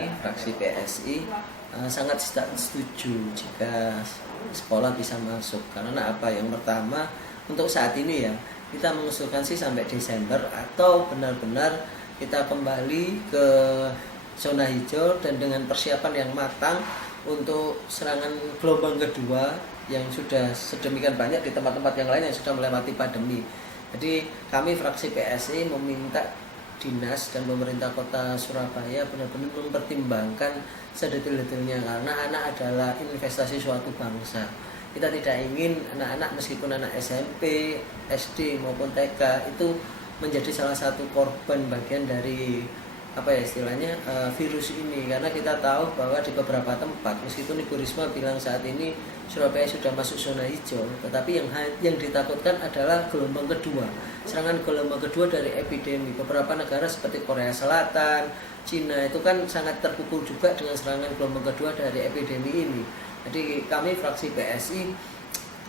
kami fraksi PSI sangat setuju jika sekolah bisa masuk. Karena apa? Yang pertama, untuk saat ini ya kita mengusulkan sih sampai Desember atau benar-benar kita kembali ke zona hijau dan dengan persiapan yang matang untuk serangan gelombang kedua yang sudah sedemikian banyak di tempat-tempat yang lain yang sudah melewati pandemi. Jadi kami fraksi PSI meminta dinas dan pemerintah kota Surabaya benar-benar mempertimbangkan sedetil-detilnya, karena anak adalah investasi suatu bangsa. Kita tidak ingin anak-anak meskipun anak SMP, SD maupun TK itu menjadi salah satu korban bagian dari virus ini, karena kita tahu bahwa di beberapa tempat meskipun Ibu Risma bilang saat ini Surabaya sudah masuk zona hijau, tetapi yang ditakutkan adalah gelombang kedua, serangan gelombang kedua dari epidemi. Beberapa negara seperti Korea Selatan, Cina itu kan sangat terpukul juga dengan serangan gelombang kedua dari epidemi ini. Jadi kami fraksi PSI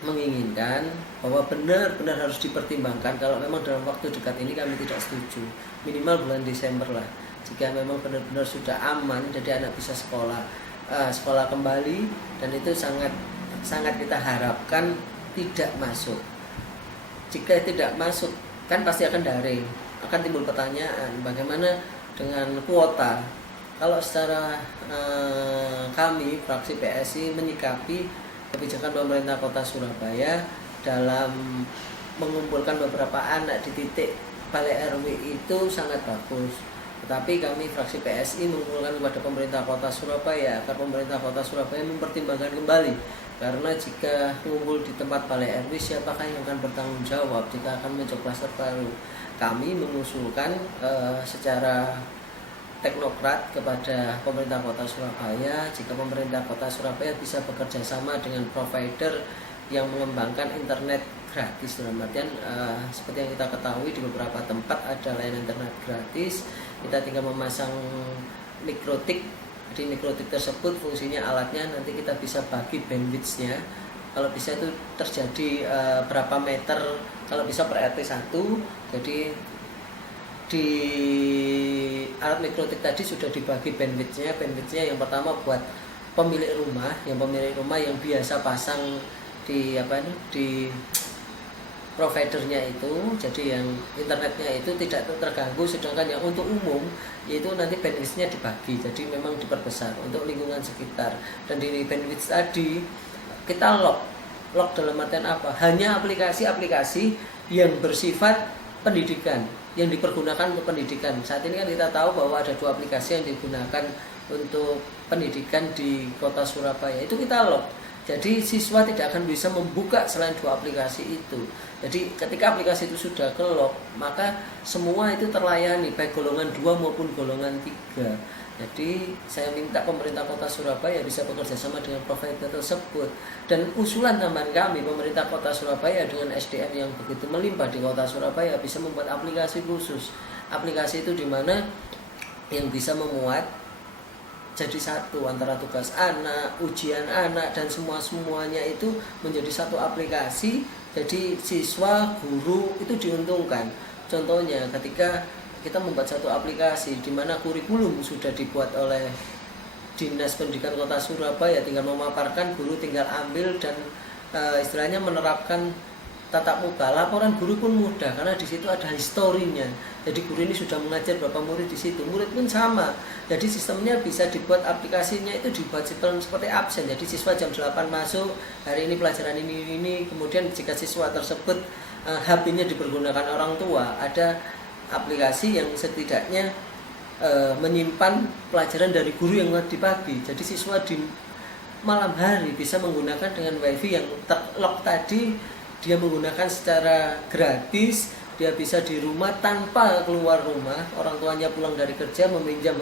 menginginkan bahwa benar-benar harus dipertimbangkan. Kalau memang dalam waktu dekat ini kami tidak setuju, minimal bulan Desember lah. Jika memang benar-benar sudah aman, jadi anak bisa sekolah kembali, dan itu sangat kita harapkan tidak masuk. Jika tidak masuk, kan pasti akan daring. Akan timbul pertanyaan, bagaimana dengan kuota? Kalau secara kami fraksi PSI menyikapi kebijakan pemerintah kota Surabaya dalam mengumpulkan beberapa anak di titik balai RW itu sangat bagus. Tetapi kami fraksi PSI mengumpulkan kepada pemerintah kota Surabaya agar pemerintah kota Surabaya mempertimbangkan kembali, karena jika mengumpul di tempat balai RW, siapakah yang akan bertanggung jawab jika akan muncul klaster baru? Kami mengusulkan secara teknokrat kepada pemerintah kota Surabaya, jika pemerintah kota Surabaya bisa bekerja sama dengan provider yang mengembangkan internet gratis, dalam artian seperti yang kita ketahui di beberapa tempat ada layanan internet gratis, kita tinggal memasang mikrotik. Di mikrotik tersebut fungsinya alatnya nanti kita bisa bagi bandwidth-nya, kalau bisa itu terjadi berapa meter, kalau bisa per RT 1. Jadi di alat mikrotik tadi sudah dibagi bandwidth-nya yang pertama buat pemilik rumah yang biasa pasang di providernya itu, jadi yang internetnya itu tidak terganggu, sedangkan yang untuk umum yaitu nanti bandwidth-nya dibagi, jadi memang diperbesar untuk lingkungan sekitar. Dan di bandwidth tadi kita lock dalam artian apa? Hanya aplikasi-aplikasi yang bersifat pendidikan, yang dipergunakan untuk pendidikan. Saat ini kan kita tahu bahwa ada 2 aplikasi yang digunakan untuk pendidikan di kota Surabaya, itu kita lock. Jadi siswa tidak akan bisa membuka selain 2 aplikasi itu. Jadi ketika aplikasi itu sudah ke-lock, maka semua itu terlayani, baik golongan 2 maupun golongan 3. Jadi saya minta pemerintah kota Surabaya bisa bekerja sama dengan provider tersebut. Dan usulan tambahan kami, pemerintah kota Surabaya dengan SDM yang begitu melimpah di kota Surabaya bisa membuat aplikasi khusus. Aplikasi itu di mana yang bisa memuat jadi satu antara tugas anak, ujian anak, dan semuanya itu menjadi satu aplikasi. Jadi siswa, guru itu diuntungkan. Contohnya ketika kita membuat satu aplikasi di mana kurikulum sudah dibuat oleh Dinas Pendidikan Kota Surabaya, tinggal memaparkan, guru tinggal ambil dan istilahnya menerapkan tatap muka. Laporan guru pun mudah karena di situ ada historinya. Jadi guru ini sudah mengajar berapa murid di situ, murid pun sama. Jadi sistemnya bisa dibuat, aplikasinya itu dibuat seperti absen. Jadi siswa jam 8 masuk, hari ini pelajaran ini. Kemudian jika siswa tersebut HP-nya dipergunakan orang tua, ada aplikasi yang setidaknya menyimpan pelajaran dari guru yang di pagi. Jadi siswa di malam hari bisa menggunakan dengan wifi yang terlock tadi, dia menggunakan secara gratis, dia bisa di rumah tanpa keluar rumah. Orang tuanya pulang dari kerja meminjam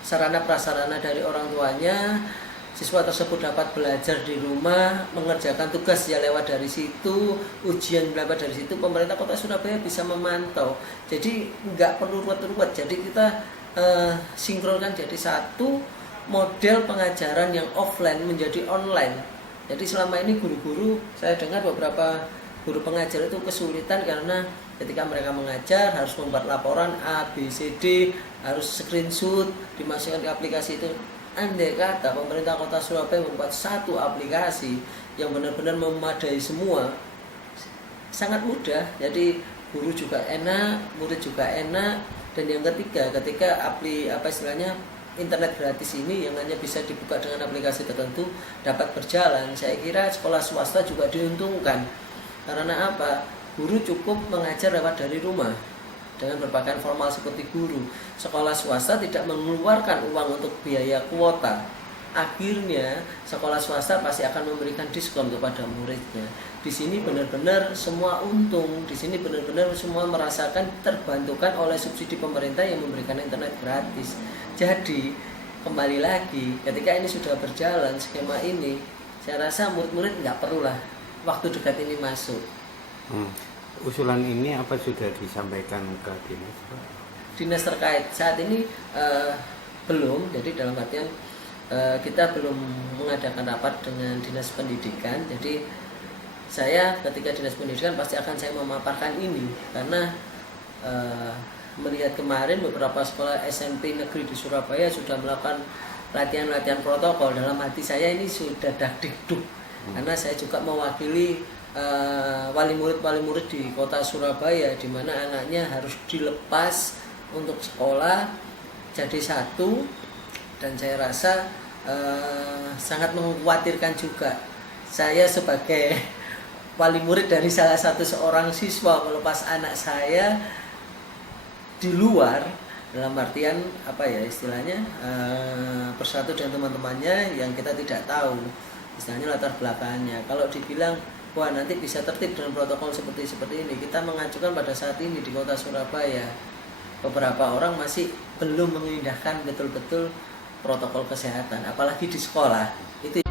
sarana prasarana dari orang tuanya, siswa tersebut dapat belajar di rumah, mengerjakan tugas ya lewat dari situ, ujian lewat dari situ. Pemerintah Kota Surabaya bisa memantau, jadi nggak perlu ruwet-ruwet. Jadi kita sinkronkan jadi satu model pengajaran yang offline menjadi online. Jadi selama ini guru-guru, saya dengar beberapa guru pengajar itu kesulitan karena ketika mereka mengajar harus membuat laporan A, B, C, D, harus screenshot, dimasukkan ke aplikasi itu. Andai kata pemerintah Kota Surabaya membuat satu aplikasi yang benar-benar memadai semua, sangat mudah. Jadi guru juga enak, murid juga enak. Dan yang ketiga, ketika internet gratis ini yang hanya bisa dibuka dengan aplikasi tertentu dapat berjalan, saya kira sekolah swasta juga diuntungkan. Karena apa? Guru cukup mengajar lewat dari rumah dengan berpakaian formal seperti guru. Sekolah swasta tidak mengeluarkan uang untuk biaya kuota. Akhirnya sekolah swasta pasti akan memberikan diskon kepada muridnya. Di sini benar-benar semua untung. Di sini benar-benar semua merasakan terbantukan oleh subsidi pemerintah yang memberikan internet gratis. Jadi kembali lagi, ketika ini sudah berjalan skema ini, saya rasa murid-murid nggak perlulah waktu dekat ini masuk. Usulan ini apa sudah disampaikan ke dinas? Dinas terkait saat ini belum. Jadi dalam artian kita belum mengadakan rapat dengan dinas pendidikan. Jadi saya ketika dinas pendidikan pasti akan saya memaparkan ini, karena melihat kemarin beberapa sekolah SMP negeri di Surabaya sudah melakukan latihan-latihan protokol. Dalam hati saya ini sudah dakdikduk, karena saya juga mewakili wali murid di kota Surabaya, di mana anaknya harus dilepas untuk sekolah jadi satu. Dan saya rasa sangat mengkhawatirkan juga. Saya sebagai wali murid dari salah satu seorang siswa melepas anak saya di luar, dalam artian istilahnya bersatu dengan teman-temannya yang kita tidak tahu istilahnya latar belakangnya. Kalau dibilang wah nanti bisa tertib dengan protokol seperti ini, kita mengajukan pada saat ini di kota Surabaya beberapa orang masih belum mengindahkan betul-betul protokol kesehatan, apalagi di sekolah itu.